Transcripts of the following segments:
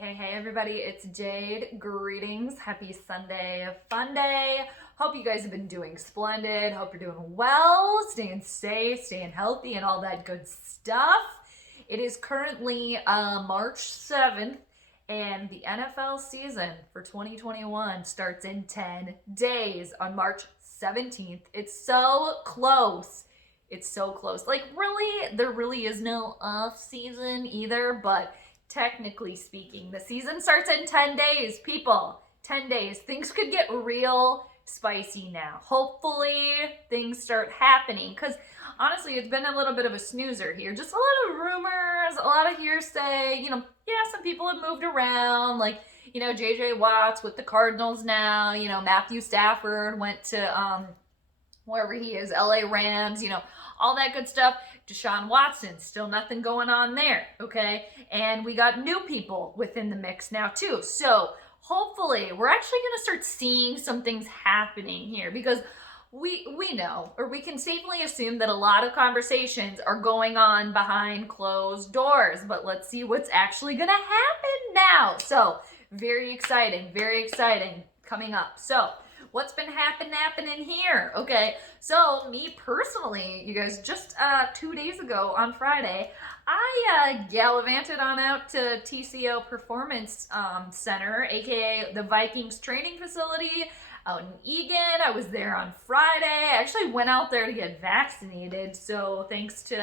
Hey, everybody, it's Jade. Greetings. Happy Sunday, fun day. Hope you guys have been doing splendid. Hope you're doing well, staying safe, staying healthy, and all that good stuff. It is currently March 7th, and the NFL season for 2021 starts in 10 days on March 17th. It's so close. It's so close. Like, really, there really is no off season either, but technically speaking, the season starts in 10 days, people. 10 days. Things could get real spicy now. Hopefully, things start happening. Because, honestly, it's been a little bit of a snoozer here. Just a lot of rumors, a lot of hearsay. Some people have moved around. Like, J.J. Watt's with the Cardinals now. Matthew Stafford went to wherever he is, L.A. Rams, all that good stuff. Deshaun Watson, still nothing going on there, okay? And we got new people within the mix now too. So hopefully we're actually going to start seeing some things happening here, because we know, or we can safely assume, that a lot of conversations are going on behind closed doors. But let's see what's actually going to happen now. So very exciting coming up. So what's been happening here? Okay, so me personally, you guys, just 2 days ago on Friday, I gallivanted on out to TCO Performance Center, aka the Vikings training facility out in Eagan. I was there on Friday. I actually went out there to get vaccinated, so thanks to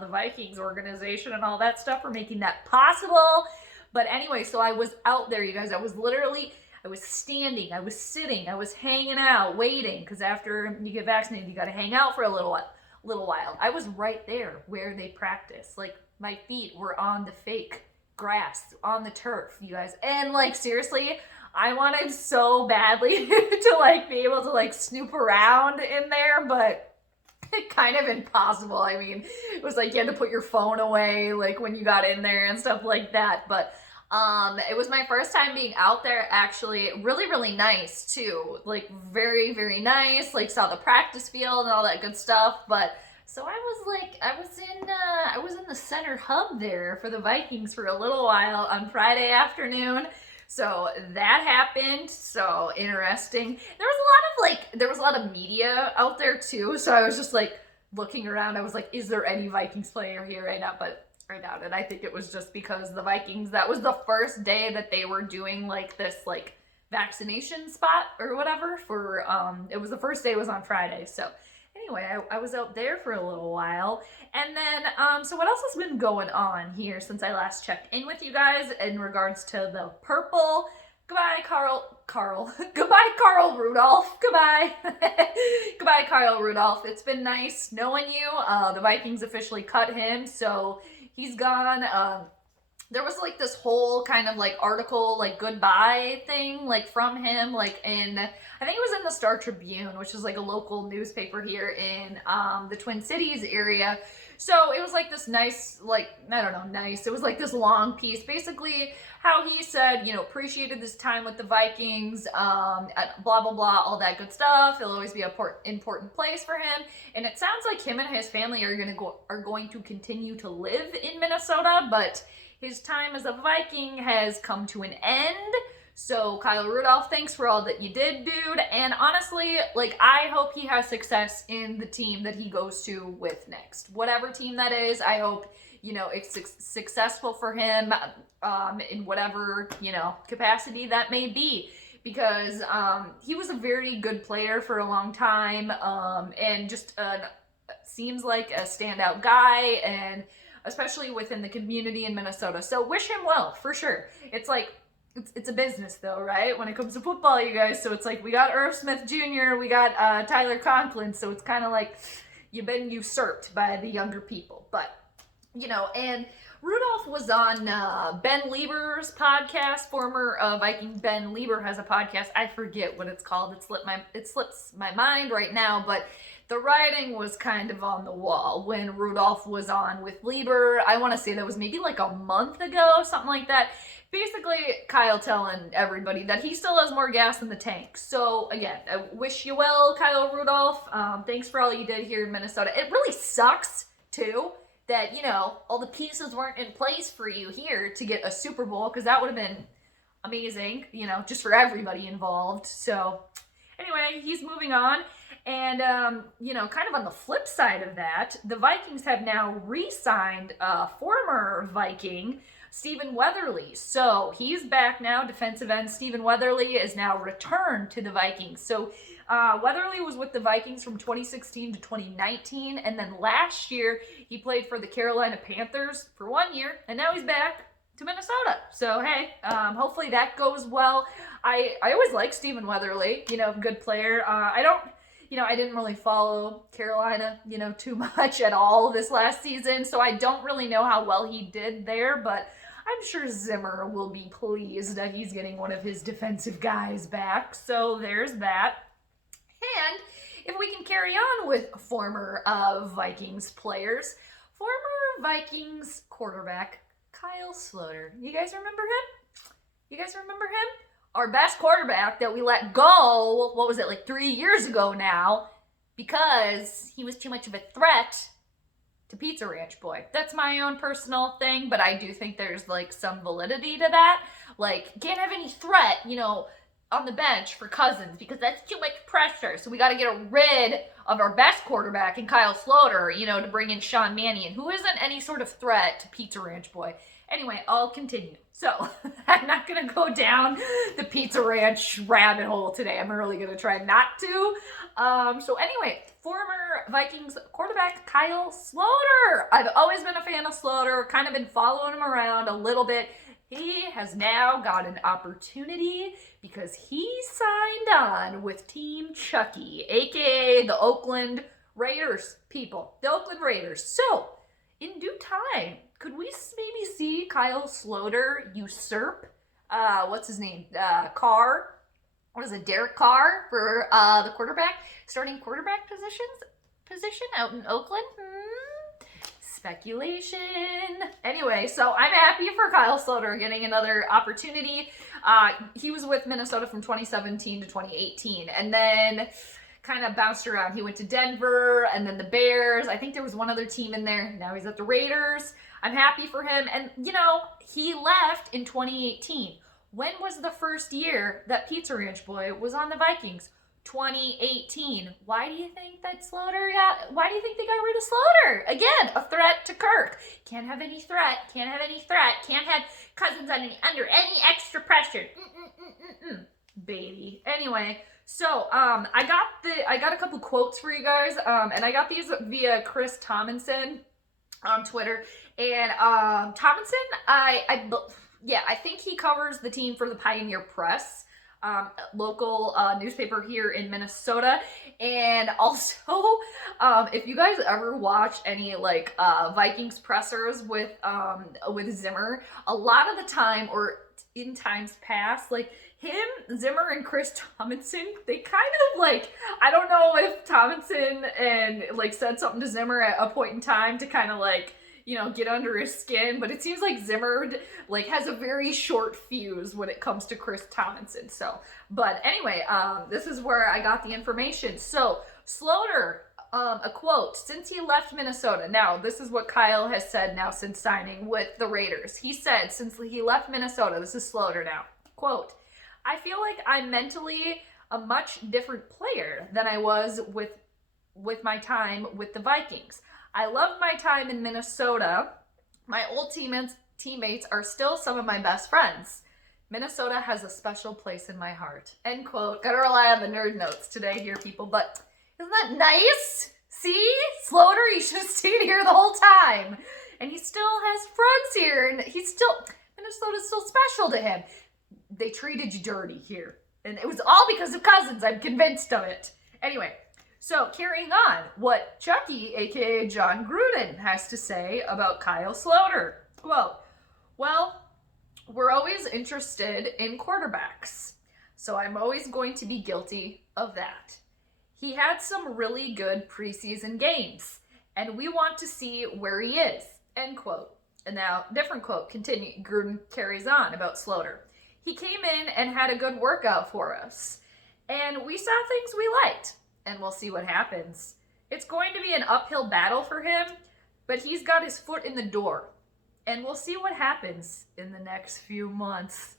the Vikings organization and all that stuff for making that possible. But anyway, so I was out there, you guys. I was standing, I was sitting, I was hanging out, waiting, because after you get vaccinated, you got to hang out for a little while. I was right there where they practice. Like, my feet were on the fake grass, on the turf, you guys. And, seriously, I wanted so badly to, be able to, snoop around in there, but kind of impossible. I mean, it was you had to put your phone away, when you got in there and stuff like that, but it was my first time being out there, actually. Really nice too. Very nice. Saw the practice field and all that good stuff. But so I was in the center hub there for the Vikings for a little while on Friday afternoon. So that happened. So interesting. There was a lot of media out there too. So I was just looking around. I was is there any Vikings player here right now? But I doubt it. I think it was just because the Vikings, that was the first day that they were doing this vaccination spot or whatever for, it was the first day, it was on Friday. So anyway, I was out there for a little while. And then, so what else has been going on here since I last checked in with you guys in regards to the purple? Goodbye, Goodbye, Carl Rudolph. Goodbye. Goodbye, Carl Rudolph. It's been nice knowing you. The Vikings officially cut him, so he's gone. There was this whole kind of article, goodbye thing, from him, I think it was in the Star Tribune, which is a local newspaper here in the Twin Cities area. So it was this nice, I don't know, nice. It was this long piece, basically how he said, appreciated this time with the Vikings, blah, blah, blah, all that good stuff. It'll always be an important place for him. And it sounds like him and his family are going to continue to live in Minnesota, but his time as a Viking has come to an end. So Kyle Rudolph, thanks for all that you did, dude. And honestly, I hope he has success in the team that he goes to with next. Whatever team that is, I hope, it's successful for him in whatever, capacity that may be. Because he was a very good player for a long time, and just seems like a standout guy, and especially within the community in Minnesota. So wish him well, for sure. It's a business though, right? When it comes to football, you guys. So it's we got Irv Smith Jr., we got Tyler Conklin. So it's kind of you've been usurped by the younger people. But, and Rudolph was on Ben Lieber's podcast. Former Viking Ben Lieber has a podcast. I forget what it's called. It slips my mind right now, but the writing was kind of on the wall when Rudolph was on with Lieber. I want to say that was maybe a month ago, something like that. Basically, Kyle telling everybody that he still has more gas in the tank. So, again, I wish you well, Kyle Rudolph. Thanks for all you did here in Minnesota. It really sucks, too, that, you know, all the pieces weren't in place for you here to get a Super Bowl, because that would have been amazing, you know, just for everybody involved. So anyway, he's moving on. And, you know, kind of on the flip side of that, the Vikings have now re-signed former Viking, Stephen Weatherly. So he's back now, defensive end Stephen Weatherly is now returned to the Vikings. So Weatherly was with the Vikings from 2016 to 2019, and then last year he played for the Carolina Panthers for 1 year, and now he's back to Minnesota. So hey, hopefully that goes well. I always like Stephen Weatherly, you know, good player. I didn't really follow Carolina, you know, too much at all this last season, so I don't really know how well he did there, but I'm sure Zimmer will be pleased that he's getting one of his defensive guys back. So there's that. And if we can carry on with former Vikings players, former Vikings quarterback Kyle Sloter. You guys remember him? Our best quarterback that we let go, what was it, like 3 years ago now, because he was too much of a threat to Pizza Ranch Boy. That's my own personal thing, but I do think there's like some validity to that. Like, can't have any threat, you know, on the bench for Cousins, because that's too much pressure. So we got to get rid of our best quarterback in Kyle Sloter, you know, to bring in Sean Mannion, who isn't any sort of threat to Pizza Ranch Boy. Anyway, I'll continue. So I'm not going to go down the Pizza Ranch rabbit hole today. I'm really going to try not to. So anyway, former Vikings quarterback Kyle Sloter. I've always been a fan of Sloter, kind of been following him around a little bit. He has now got an opportunity because he signed on with Team Chucky, aka the Oakland Raiders people. The Oakland Raiders. So, in due time, could we maybe see Kyle Sloter usurp, what's his name, Carr? What is it, Derek Carr for the starting quarterback position out in Oakland? Speculation. Anyway, so I'm happy for Kyle Sloter getting another opportunity. He was with Minnesota from 2017 to 2018, and then kind of bounced around. He went to Denver, and then the Bears. I think there was one other team in there. Now he's at the Raiders. I'm happy for him. And, you know, he left in 2018. When was the first year that Pizza Ranch Boy was on the Vikings? 2018. Why do you think they got rid of Sloter? Again, a threat to Kirk. Can't have any threat. Can't have Cousins under any extra pressure. Baby. Anyway, so I got a couple quotes for you guys, and I got these via Chris Tomlinson on Twitter. And Tomlinson, I think he covers the team for the Pioneer Press, local newspaper here in Minnesota. And also, if you guys ever watch any like Vikings pressers with Zimmer, a lot of the time, or in times past, like him, Zimmer, and Chris Tomlinson, they kind of like, I don't know if Tomlinson and like said something to Zimmer at a point in time to kind of like, you know, get under his skin, but it seems like Zimmer like has a very short fuse when it comes to Chris Tomlinson. So, but anyway, this is where I got the information. So Sloter, a quote, since he left Minnesota. Now, this is what Kyle has said now since signing with the Raiders. He said since he left Minnesota, this is Sloter now, quote, I feel like I'm mentally a much different player than I was with my time with the Vikings. I loved my time in Minnesota. My old teammates are still some of my best friends. Minnesota has a special place in my heart. End quote. Gotta rely on the nerd notes today here, people. But isn't that nice? See? Sloter, you should have stayed here the whole time. And he still has friends here. And Minnesota's still special to him. They treated you dirty here. And it was all because of Cousins. I'm convinced of it. Anyway. So, carrying on, what Chucky, aka John Gruden, has to say about Kyle Sloter. Quote, well, we're always interested in quarterbacks, so I'm always going to be guilty of that. He had some really good preseason games, and we want to see where he is. End quote. And now, different quote, Gruden carries on about Sloter. He came in and had a good workout for us, and we saw things we liked. And we'll see what happens. It's going to be an uphill battle for him, but he's got his foot in the door. And we'll see what happens in the next few months.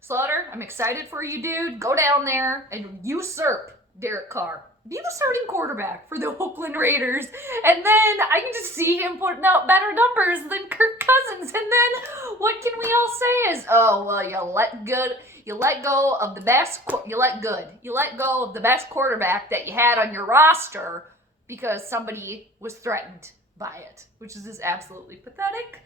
Slaughter, I'm excited for you, dude. Go down there and usurp Derek Carr. Be the starting quarterback for the Oakland Raiders. And then I can just see him putting out better numbers than Kirk Cousins. And then what can we all say is, oh, well, you let go of the best quarterback that you had on your roster because somebody was threatened by it, which is just absolutely pathetic.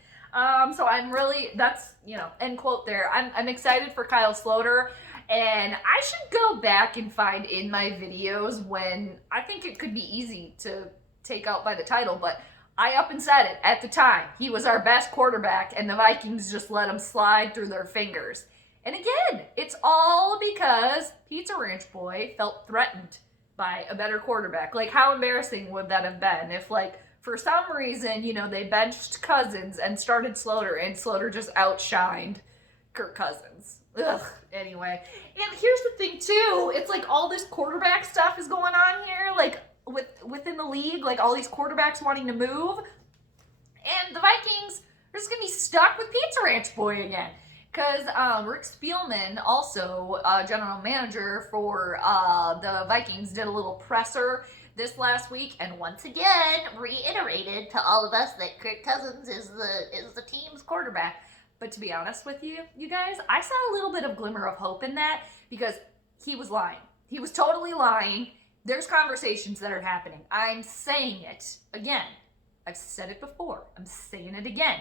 So I'm really, that's, end quote there. I'm excited for Kyle Sloter, and I should go back and find in my videos when I think it could be easy to take out by the title, but I up and said it at the time. He was our best quarterback, and the Vikings just let him slide through their fingers. And again, it's all because Pizza Ranch Boy felt threatened by a better quarterback. Like, how embarrassing would that have been if, like, for some reason, they benched Cousins and started Sloter, and Sloter just outshined Kirk Cousins. Ugh. Anyway, and here's the thing, too. It's like all this quarterback stuff is going on here, like, within the league, like all these quarterbacks wanting to move. And the Vikings are just going to be stuck with Pizza Ranch Boy again. Because Rick Spielman, also general manager for the Vikings, did a little presser this last week, and once again reiterated to all of us that Kirk Cousins is the team's quarterback. But to be honest with you, you guys, I saw a little bit of glimmer of hope in that because he was lying. He was totally lying. There's conversations that are happening. I'm saying it again. I've said it before. I'm saying it again.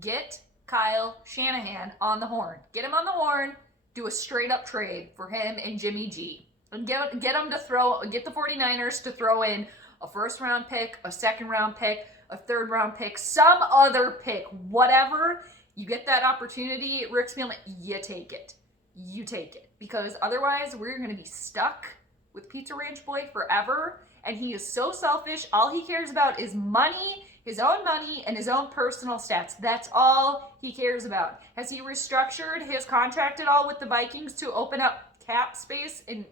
Get Kyle Shanahan on the horn. Get him on the horn. Do a straight up trade for him and Jimmy G. And get the 49ers to throw in a first round pick, a second round pick, a third round pick, some other pick, whatever. You get that opportunity, Rick Spielman, you take it. You take it. Because otherwise, we're going to be stuck with Pizza Ranch Boy forever. And he is so selfish. All he cares about is money, his own money, and his own personal stats. That's all he cares about. Has he restructured his contract at all with the Vikings to open up cap space and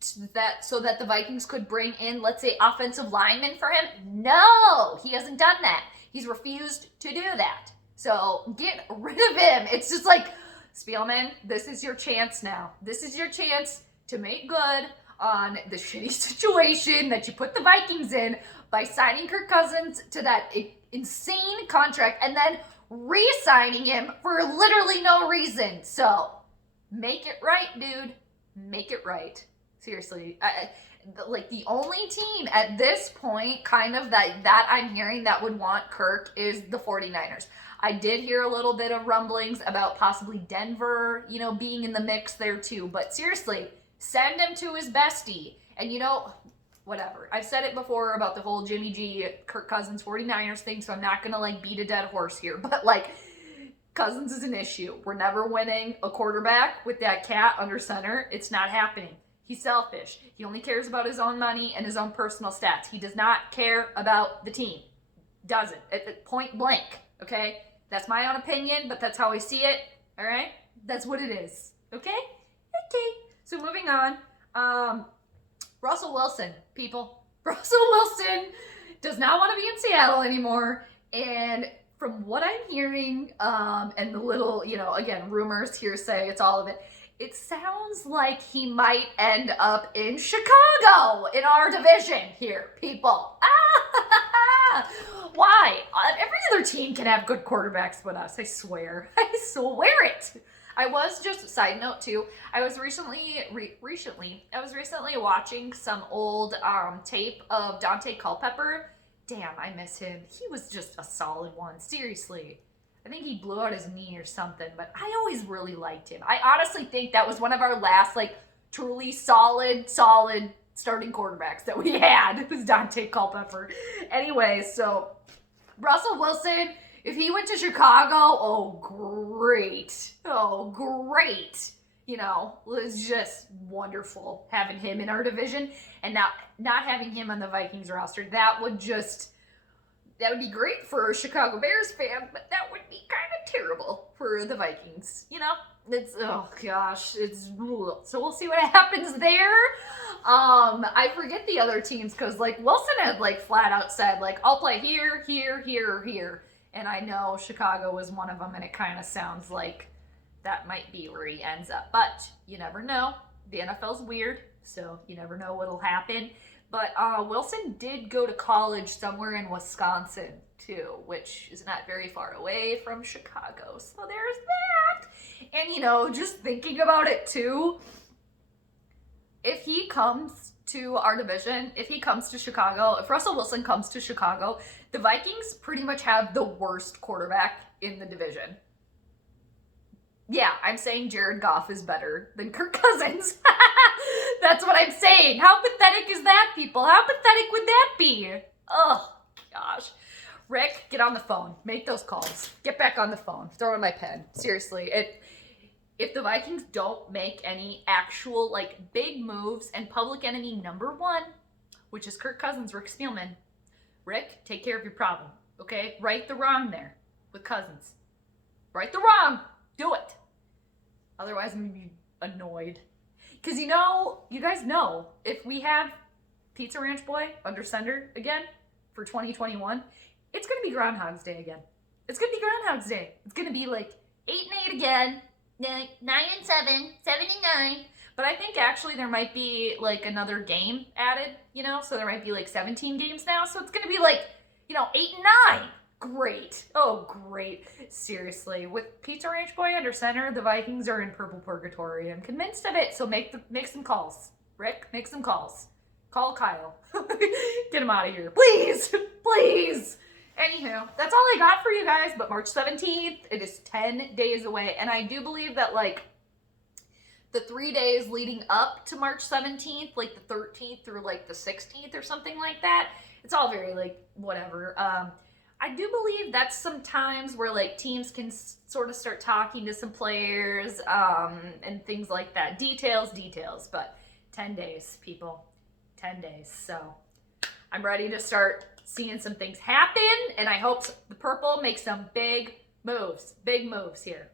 so that the Vikings could bring in, let's say, offensive linemen for him? No, he hasn't done that. He's refused to do that. So get rid of him. It's just like, Spielman, this is your chance now. This is your chance to make good on the shitty situation that you put the Vikings in by signing Kirk Cousins to that insane contract and then re-signing him for literally no reason. So make it right, dude. Make it right. Seriously. Like, the only team at this point kind of that I'm hearing that would want Kirk is the 49ers. I did hear a little bit of rumblings about possibly Denver, being in the mix there too. But seriously, send him to his bestie. And whatever. I've said it before about the whole Jimmy G, Kirk Cousins, 49ers thing, so I'm not going to, beat a dead horse here. But, Cousins is an issue. We're never winning a quarterback with that cat under center. It's not happening. He's selfish. He only cares about his own money and his own personal stats. He does not care about the team. Doesn't. At point blank. Okay? That's my own opinion, but that's how I see it. All right? That's what it is. Okay? Okay. So moving on. Russell Wilson, people. Russell Wilson does not want to be in Seattle anymore. And from what I'm hearing, and the little, again, rumors, hearsay, it's all of it. It sounds like he might end up in Chicago in our division here, people. Why? Every other team can have good quarterbacks but us, I swear. I swear it. I was just, side note too, I was recently watching some old tape of Dante Culpepper. Damn, I miss him. He was just a solid one, seriously. I think he blew out his knee or something, but I always really liked him. I honestly think that was one of our last, truly solid starting quarterbacks that we had. It was Dante Culpepper. Anyway, so Russell Wilson, if he went to Chicago, oh, great. Oh, great. It was just wonderful having him in our division and not having him on the Vikings roster. That would be great for a Chicago Bears fan, but that would be kind of terrible for the Vikings. You know, it's, oh gosh, it's, so we'll see what happens there. I forget the other teams because like Wilson had like flat out said like, I'll play here, here, here, or here. And I know Chicago was one of them, and it kind of sounds like that might be where he ends up. But you never know. The NFL's weird, so you never know what'll happen. But Wilson did go to college somewhere in Wisconsin, too, which is not very far away from Chicago. So there's that. And, you know, just thinking about it, too, if he comes to our division, if he comes to Chicago, if Russell Wilson comes to Chicago, the Vikings pretty much have the worst quarterback in the division. Yeah, I'm saying Jared Goff is better than Kirk Cousins. That's what I'm saying. How pathetic is that, people? How pathetic would that be? Oh, gosh. Rick, get on the phone. Make those calls. Get back on the phone. Throw in my pen. Seriously. If the Vikings don't make any actual, like, big moves and public enemy number one, which is Kirk Cousins, Rick Spielman, Rick, take care of your problem, okay? Right the wrong there with Cousins. Right the wrong. Do it. Otherwise, I'm going to be annoyed. Because, you know, you guys know, if we have Pizza Ranch Boy under center again for 2021, it's going to be Groundhog's Day again. It's going to be Groundhog's Day. It's going to be like 8-8 again, 9-7, 7-9. But I think actually there might be like another game added, you know, so there might be like 17 games now. So it's going to be like, you know, 8-9. Great. Oh, great. Seriously. With Pizza Ranch Boy under center, the Vikings are in purple purgatory. I'm convinced of it, so make some calls. Rick, make some calls. Call Kyle. Get him out of here. Please. Please. Anywho, that's all I got for you guys, but March 17th, it is 10 days away, and I do believe that, like, the 3 days leading up to March 17th, like the 13th through, like, the 16th or something like that, it's all very, like, whatever. I do believe that's some times where like teams can sort of start talking to some players and things like that. Details, but 10 days, people. 10 days. So I'm ready to start seeing some things happen, and I hope the purple makes some big moves here.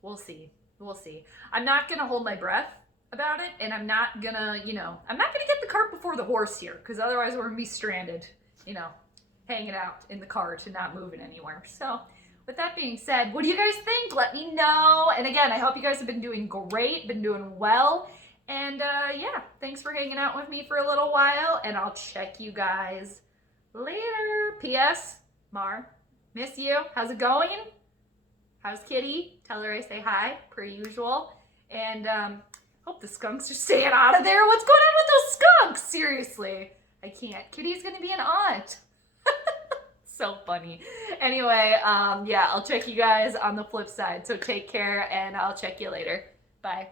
We'll see. We'll see. I'm not going to hold my breath about it, and I'm not going to, you know, I'm not going to get the cart before the horse here, because otherwise we're going to be stranded, you know, hanging out in the cart and not moving anywhere. So with that being said, what do you guys think? Let me know. And again, I hope you guys have been doing great, been doing well. And yeah, thanks for hanging out with me for a little while, and I'll check you guys later. P.S. Mar, miss you. How's it going? How's Kitty? Tell her I say hi, per usual. And hope the skunks are staying out of there. What's going on with those skunks? Seriously, I can't. Kitty's gonna be an aunt. So funny. Anyway, yeah, I'll check you guys on the flip side. So take care, and I'll check you later. Bye.